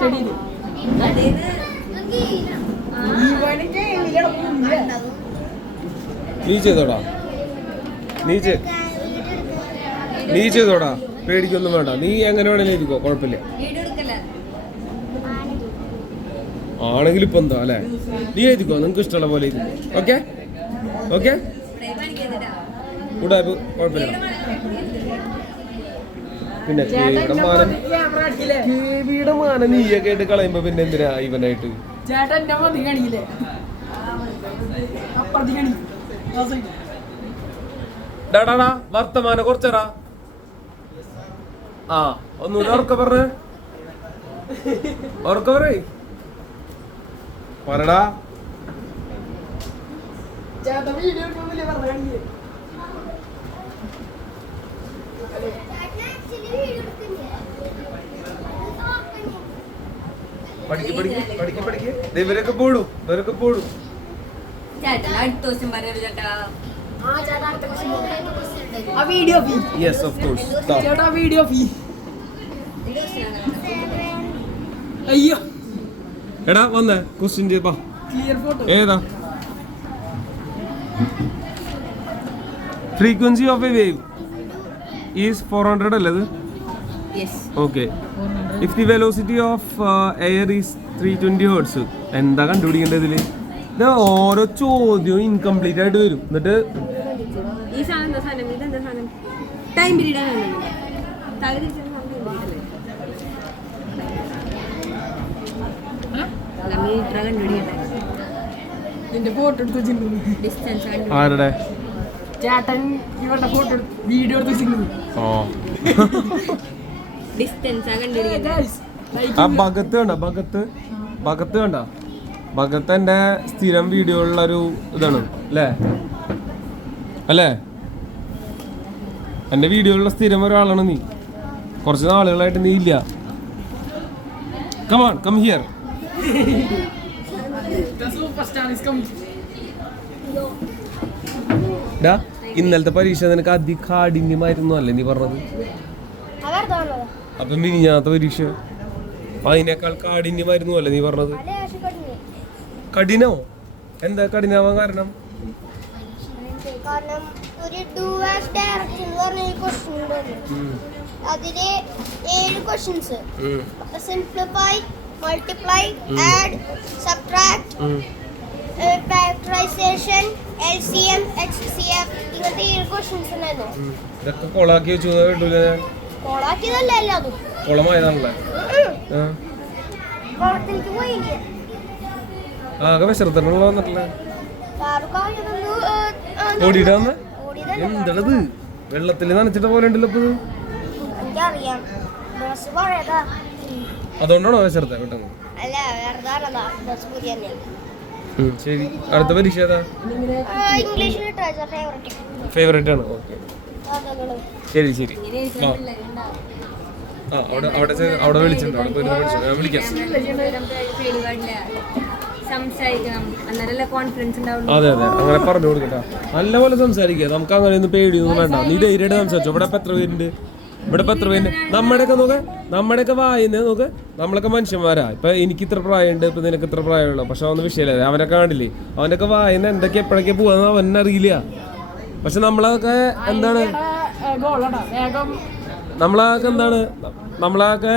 പുല്ല്. നീ ചെയ്തോടാ. നീ നീ ചെയ്തോടാ. പേടിക്കൊന്നും വേണ്ട. നീ എങ്ങനെ വേണേലും ഇരിക്കോ കുഴപ്പമില്ല. ആണെങ്കിൽ ഇപ്പൊ എന്താ അല്ലേ? നീ എഴുതിക്കോ നിങ്ങക്ക് ഇഷ്ടമുള്ള പോലെ എഴുതിക്കോ ഓക്കെ? ഓക്കെ? ഫ്രൈ കാണിക്കാതിട്ടാ കൂടെ കുഴപ്പമില്ല. പിന്നെ എന്നെ മാനം. കേവിയുടെ മാനം നീയൊക്കെ ആയിട്ട് കളയുമ്പോ പിന്നെ എന്തിനാ ഇവനായിട്ട്. ഡാടാടാ വർത്തമാനം കുറച്ചടാ. ആ ഒന്നുകൂടെ ഉറക്ക പറഞ്ഞേ. ഉറക്ക പറ പറടാ. ചേട്ടാ വീഡിയോ പഠിക്ക് പഠിക്ക് പഠിക്ക് പഠിക്ക്. ഇവരൊക്കെ പോടും ഇവരൊക്കെ പോടും. യെസ് ഓഫ് കോഴ്സ് ചേട്ടാ. വീഡിയോ ഫീ അയ്യോ. എടാ വന്നേ. ക്വസ്റ്റ്യൻ പാ ക്ലിയർ ഫോട്ടോ ഏതാ? Frequency of a wave is four hundred അല്ലേ okay. Yes okay if the velocity of air is three twenty hertz എന്താ കണ്ടുപിടിക്കേണ്ടത് ഇതിൽ? ഇത് ഓരോ ചോദ്യവും ഇൻകംപ്ലീറ്റ് ആയിട്ട് വരും. എന്നിട്ട് ഈ സാധനം എന്താ സാധനം? ഇതെന്താ സാധനം? ടൈം പീരീഡ് ആണ് അല്ല മീറ്റർ കണ്ടുപിടിക്കട്ടെ ആരുടെ? ചേട്ടൻ ഇവരുടെ ഫോട്ടോ വീഡിയോ എടുത്ത് ഓ ഡിസ്റ്റൻസ് ആ ഭഗത്ത് വേണ്ട ഭഗത്ത്? ഭഗത്ത് വേണ്ട ഭഗത്ത് എന്റെ സ്ഥിരം വീഡിയോ ഉള്ള ഒരു ഇതാണ് അല്ലേ? അല്ലേ? വീഡിയോ ഉള്ള സ്ഥിരം ഒരാളാണ് നീ. കുറച്ച് നാളുകളായിട്ട് നീ ഇല്ല. Come on come here super star is coming ഡാ ഇന്നലത്തെ പരീക്ഷ നിനക്ക് അതികാഠിന്യമായിരുന്നു അല്ലേ നീ പറഞ്ഞത്? അപ്പൊ മിനിഞ്ഞാത്ത പരീക്ഷ. അതിനേക്കാൾ കാഠിന്യമായിരുന്നു അല്ലേ നീ പറഞ്ഞത്? കഠിനോ എന്താ കഠിനാവാൻ കാരണം? കാരണം ഒരു ഡു ആസ് ഡയറക്ഷൻ എന്ന് പറഞ്ഞ ഒരു ക്വസ്റ്റ്യൻ ഉണ്ടായിരുന്നു ഉം, അതിൽ ഏഴ് questions simplify multiply add subtract. Factorization L C M H C F ഇങ്ങനത്തെ ഏഴ് ക്വസ്റ്റ്യൻസ് ഉണ്ടായിരുന്നു ഉം. ഇതൊക്കെ കൊളാക്കി വെച്ചു എന്ന് കേട്ടില്ല ഞാൻ കോളാക്കിയതല്ല എല്ലാതും. കുളമായതാണല്ലേ? ആ. കുളത്തിലേക്ക് പോയില്ല ആകെ വിശർത്തനുള്ള വന്നിട്ടില്ല? ഷാറുഖ് ഓടിയിട്ടാ വന്നെ ഓടിയതല്ല. എന്തടത്? വെള്ളത്തിൽ നനച്ചിട്ട പോലെ ഉണ്ടല്ലോ ഇപ്പൊ അതുകൊണ്ടാണോ വിശർത്ത പെട്ടെന്ന്? അല്ല ശരി. അടുത്ത പരീക്ഷ ഏതാ? ഫേവറേറ്റ് ആണ്. ഓക്കെ. ശരി ശരി. ആ. അവിടെ അവിടെ അവിടെ വിളിച്ചിട്ടുണ്ട്. അവിടെ പോയി വിളിച്ചു വിളിക്കാം. അതെ അതെ. അങ്ങനെ പറഞ്ഞു കൊടുക്കട്ടാ. നല്ലപോലെ സംസാരിക്കുക. നമുക്ക് അങ്ങനെ ഒന്നും പേടിയൊന്നും വേണ്ട. നീ ധൈര്യമായിട്ട് സംസാരിച്ചോ. ഇവിടെ എത്ര പേരുണ്ട്? ഇവിടെ ഇപ്പൊ പേരുണ്ട്? നമ്മുടെയൊക്കെ നോക്ക് നമ്മുടെയൊക്കെ വായിന്ന് നോക്ക്. നമ്മളൊക്കെ മനുഷ്യന്മാരാ. ഇപ്പൊ എനിക്ക് ഇത്ര പ്രായമുണ്ട് ഇപ്പൊ നിനക്ക് ഇത്ര പ്രായമുള്ളൂ. പക്ഷെ അതൊന്നും വിഷയമില്ല. അവനൊക്കെ കാണില്ലേ? അവനൊക്കെ വായന എന്തൊക്കെ എപ്പോഴൊക്കെ പോവാന്ന് അറിയില്ല. പക്ഷെ നമ്മളൊക്കെ എന്താണ്? നമ്മളൊക്കെ എന്താണ്? നമ്മളൊക്കെ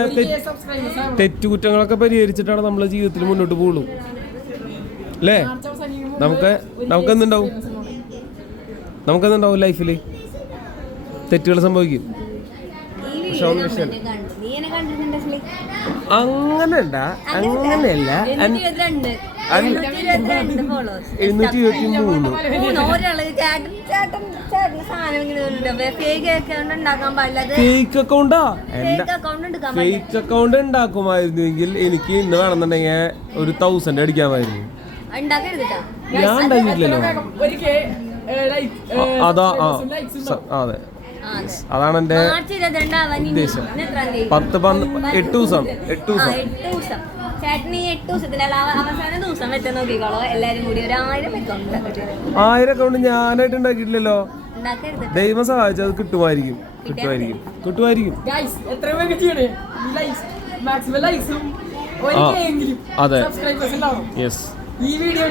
തെറ്റുകുറ്റങ്ങളൊക്കെ പരിഹരിച്ചിട്ടാണ് നമ്മളെ ജീവിതത്തിൽ മുന്നോട്ട് പോകുള്ളൂ. അല്ലേ? നമുക്ക് നമുക്ക് എന്തുണ്ടാവും നമുക്ക് എന്തുണ്ടാവും ലൈഫിൽ തെറ്റുകൾ സംഭവിക്കും. കണ്ടിട്ടുണ്ടെങ്കിൽ അങ്ങനെയല്ല എഴുന്നൂറ്റി ഇരുപത്തി മൂന്ന് ഫേക്ക് അക്കൗണ്ട് ഫേക്ക് അക്കൗണ്ടാ ഉണ്ടാക്കുമായിരുന്നെങ്കിൽ എനിക്ക് ഇന്ന് വേണമെന്നുണ്ടെങ്കിൽ ഒരു തൗസൻഡ് അടിക്കാമായിരുന്നു. ഞാൻ ഉണ്ടാക്കിയിട്ടില്ലല്ലോ. അതെ ആ, അതെ. അതാണ് എന്റെ ഉദ്ദേശം. പത്ത് എട്ട് ദിവസം എട്ട് ദിവസം. എട്ട് ദിവസം. ചേട്ടൻ ഈ എട്ട് ദിവസത്തിന്റെ അവസാന ദിവസം വെച്ചാൽ നോക്കിക്കോളോ. എല്ലാരും കൂടി ഒരു ആയിരം അക്കൗണ്ട് ഉണ്ടാക്കട്ടെ ആയിരം അക്കൗണ്ട് ഞാനായിട്ട് ഉണ്ടാക്കിയിട്ടില്ലല്ലോ. ദൈവം സഹായിച്ചത് അത് കിട്ടുമായിരിക്കും. കിട്ടുമായിരിക്കും. കിട്ടുമായിരിക്കും. ഗൈസ് എത്ര പേർക്ക് ലൈക്സ് മാക്സിമം ലൈക്സും ഒരിക്കലെങ്കിലും അതെ. യെസ് ഈ വീഡിയോ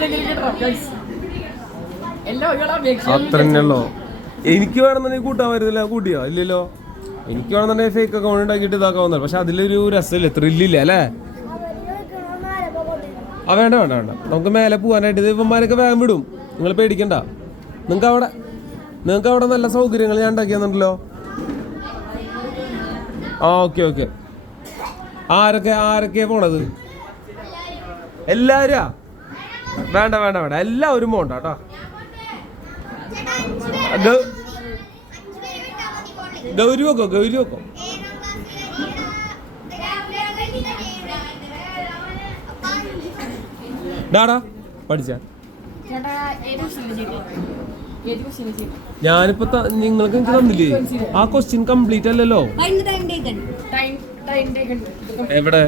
അത്ര തന്നെയുള്ളോ എനിക്ക് വേണമെന്നുണ്ടെങ്കിൽ കൂട്ടാൻ വരുന്നില്ല കൂട്ടിയോ? ഇല്ലല്ലോ. എനിക്ക് വേണമെന്നുണ്ടെങ്കിൽ ഫേക്ക് അക്കൗണ്ട് ഉണ്ടാക്കിയിട്ട് ഇതാക്കാവുന്ന പക്ഷെ അതിലൊരു രസമില്ല. ത്രില്ലില്ല അല്ലേ? ആ വേണ്ട വേണ്ട വേണ്ട. നമുക്ക് മേലെ പോകാനായിട്ട് ഇത് ഇവന്മാരൊക്കെ വേഗം വിടും. നിങ്ങൾ പേടിക്കണ്ട. നിങ്ങൾക്ക് അവിടെ നിങ്ങൾക്ക് അവിടെ നല്ല സൗകര്യങ്ങൾ ഞാൻ ഉണ്ടാക്കിയെന്നുണ്ടല്ലോ. ആ ഓക്കെ ഓക്കെ. ആരൊക്കെ ആരൊക്കെയാ പോണത്? എല്ലാവരും വേണ്ട വേണ്ട വേണ്ട. എല്ലാവരും പോണ്ട കേട്ടോ. ഗൗരി വെക്കോ ഗൗരി വെക്കോ ഡാടാ പഠിച്ച. ഞാനിപ്പോ നിങ്ങൾക്ക് തന്നില്ലേ? ആ ക്വസ്റ്റ്യൻ കംപ്ലീറ്റ് അല്ലല്ലോ. എവിടെ?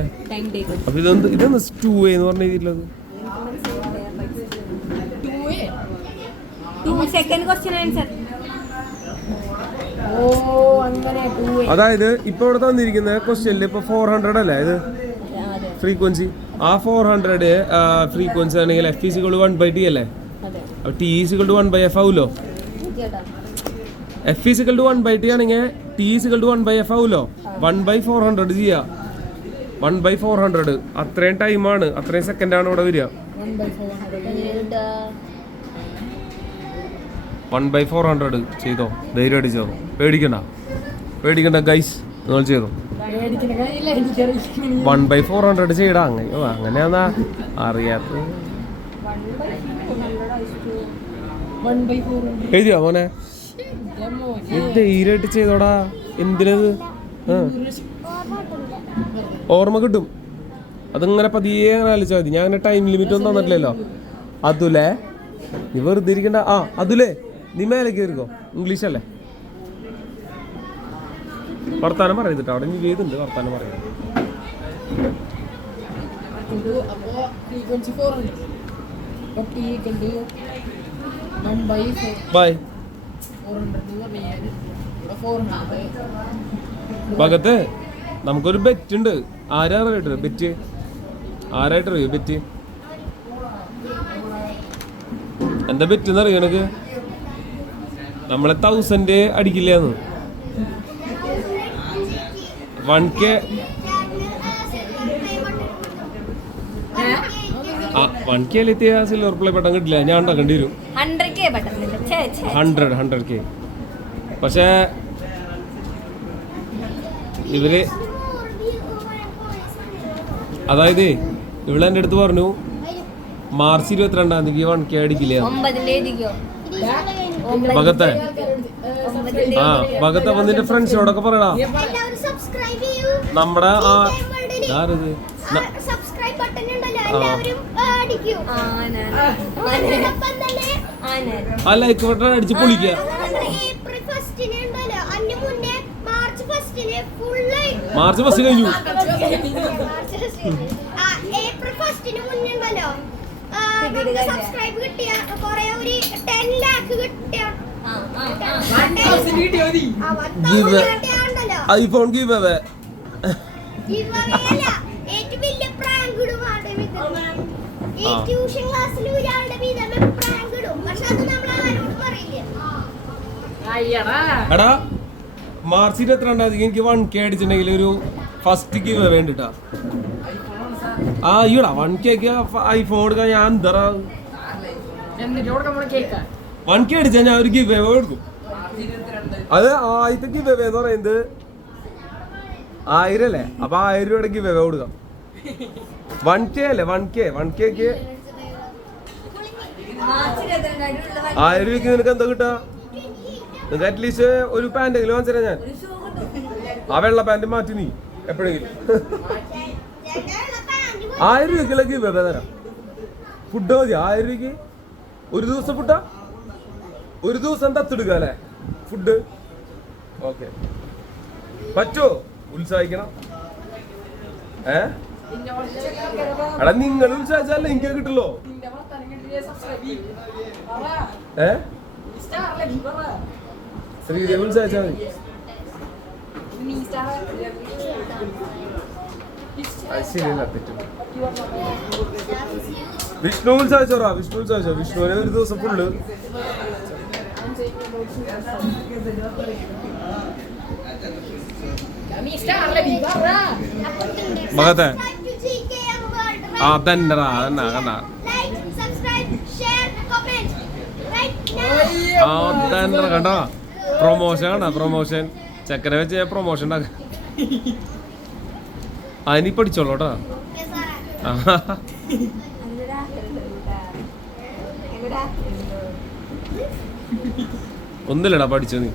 അപ്പൊ ഇതെന്ത് ഇതെന്ത് ടു എന്ന് പറഞ്ഞ രീതിയിലത് സെക്കൻഡ് ക്വസ്റ്റ്യൻ ആൻസർ അതായത് ഇപ്പൊ ഇവിടെ തന്നിരിക്കുന്ന ക്വസ്റ്റ്യനിൽ ഇപ്പൊ ഫോർ ഹൺഡ്രഡ് അല്ലേ ഇത്? ഫ്രീക്വൻസി ആ ഫോർ ഹൺഡ്രഡ് ഫ്രീക്വൻസി ആണെങ്കിൽ F is equal one by T അല്ലേ? അപ്പൊ T is equal to one by F ആവുമല്ലോ F is to one by T ആണെങ്കിൽ T is to one by F ആവുമല്ലോ one by four hundred ചെയ്യാ. One by four hundred അത്രയും ടൈമാണ് അത്രയും സെക്കൻഡാണ് ഇവിടെ വരിക. വൺ ബൈ ഫോർ ഹൺഡ്രഡ് ചെയ്തോ? ധൈര്യമായിട്ട് ചെയ്തോ? പേടിക്കണ്ട. പേടിക്കണ്ട ഗൈസ് നിങ്ങൾ ചെയ്തോ? വൺ ബൈ ഫോർ ഹൺഡ്രഡ് ചെയ്യടാ. അങ്ങനെ അങ്ങനെയാന്നാ അറിയാത്ത എഴുതിയോ മോനെ? ധൈര്യമായിട്ട് ചെയ്തോടാ? എന്തിനത്? ഓർമ്മ കിട്ടും. അതിങ്ങനെ പതിയെ അങ്ങനെ ആലോചിച്ചാൽ മതി. ഞാൻ അങ്ങനെ ടൈം ലിമിറ്റ് ഒന്നും തന്നിട്ടില്ലല്ലോ. അതുലേ? നീ വെറുതെ ഇരിക്കണ്ട. ആ അതുലേ? നീ മേലെ കയറിക്കോ? ഇംഗ്ലീഷ് അല്ലേ വർത്താനം പറയുന്നുണ്ട് അവിടെ നീ വേദുണ്ട് വർത്താനം പറയുന്നത്. ഇത് അപ്പോൾ ഫ്രീക്വൻസി ഫോർ ഹൺഡ്രഡ് അപ്പോൾ T by by four hundred എന്ന് പറഞ്ഞു കഴിഞ്ഞാൽ ഇവിടെ ഫോർ ഹൺഡ്രഡ് ഭഗത്ത് നമുക്കൊരു ബെറ്റ് ഉണ്ട്. ആരാ അറിയട്ടെ ബെറ്റ് ആരായിട്ട് അറിയോ ബെറ്റ് എന്താ ബെറ്റ് എന്ന് അറിയോ എനിക്ക് നമ്മളെ തൗസൻഡ് അടിക്കില്ലാന്ന്. വൺ കെ ആ വൺ കെ എത്തിയ സിൽവർ പ്ലേ ബട്ടൺ കിട്ടില്ല. ഞാൻ ഉണ്ടാക്കേണ്ടി വരും ഹൺഡ്രഡ് ഹൺഡ്രഡ് കെ പക്ഷേ ഇവർ അതായത് ഇവിടെ എന്റെ അടുത്ത് പറഞ്ഞു മാർച്ച് ഇരുപത്തിരണ്ടാം തീയതി വൺ കെ അടിക്കില്ല. ഭഗത്തെ. ആ ഭഗത്തെ അപ്പൊ നിന്റെ ഫ്രണ്ട്സിനോടൊക്കെ പറയടാ. എല്ലാവരും സബ്സ്ക്രൈബ് ചെയ്യൂ. നമ്മുടെ ആ ആരത് ന- സബ്സ്ക്രൈബ് ബട്ടൺ ഉണ്ടല്ലോ. എല്ലാവരും ആ, ലൈക്ക് ബട്ടൺ അടിച്ച് പൊളിക്ക. മാർച്ച് ഫസ്റ്റ് കഴിഞ്ഞു. ആ ഏപ്രിൽ ഫസ്റ്റിന് മുന്നേ ഉണ്ടല്ലോ. സബ്സ്ക്രൈബ് കിട്ടിയ കൊറേ ഒരു ടെൻ ലാക്ക് കിട്ടിയ. ഐഫോൺ ഗീവ് അവേ എടാ മാർച്ച് എത്ര ഉണ്ടായിരുന്നു? എനിക്ക് വൺ കെ അടിച്ചിട്ടുണ്ടെങ്കിൽ ഒരു ഫസ്റ്റ് ഗീവ് വേണ്ടിട്ടാ. ആ അയ്യോടാ വൺ കേക്ക് ഐഫോൺ കൊടുക്കാൻ ഞാൻ എന്താ എന്നിട്ട് കൊടുക്കാൻ പോണ കേക്കാ വൺ കെ അടിച്ചാൽ ഞാൻ ഒരു ഗിവ് കൊടുക്കും. അത് ആദ്യത്തെ ഗിവ് എന്ന് പറയുന്നത് ആയിരം അല്ലേ? അപ്പൊ ആയിരം രൂപയുടെ ഗിവ് കൊടുക്കാം. വൺ കെ അല്ലേ? വൺ കെ വൺ കെക്ക് ആയിരം രൂപയ്ക്ക് നിനക്ക് എന്താ കിട്ടാ നിനക്ക് അറ്റ്ലീസ്റ്റ് ഒരു പാന്റെങ്കിലും വാങ്ങിച്ചു ഞാൻ. ആ വെള്ള പാന്റ് മാറ്റി നീ എപ്പോഴെങ്കിലും. ആയിരം ഗിവ് അവേ തരാം ഫുഡ് മതി ആയിരം രൂപയ്ക്ക്. ഒരു ദിവസം ഫുഡാ ഒരു ദിവസം തത്തെടുക്കുക അല്ലേ? ഫുഡ് ഓക്കെ പറ്റോ ഉത്സാഹിക്കണം. ഏ? എടാ നിങ്ങൾ ഉത്സാഹിച്ചാലേ എനിക്ക് കിട്ടുള്ളൂ. ഏ? ശ്രീദേവി ഉത്സാഹിച്ചാൽ മതി. അത് ശരിയല്ല തെറ്റും വിഷ്ണു ഉത്സാഹിച്ചോറാ വിഷ്ണു ഉത്സാഹിച്ചോ വിഷ്ണുവിനെ ഒരു ദിവസം ഫുള്ള് കണ്ട? പ്രൊമോഷൻ കണ്ട പ്രൊമോഷൻ ചക്കര വെച്ച് പ്രൊമോഷൻ ഉണ്ടാക്ക അതിനി പഠിച്ചോളൂ കേട്ടോ Yes, Sarah. ആ. എങ്ങടാ? എങ്ങടാ? ഒന്നുമില്ലടാ പഠിച്ചോ നീ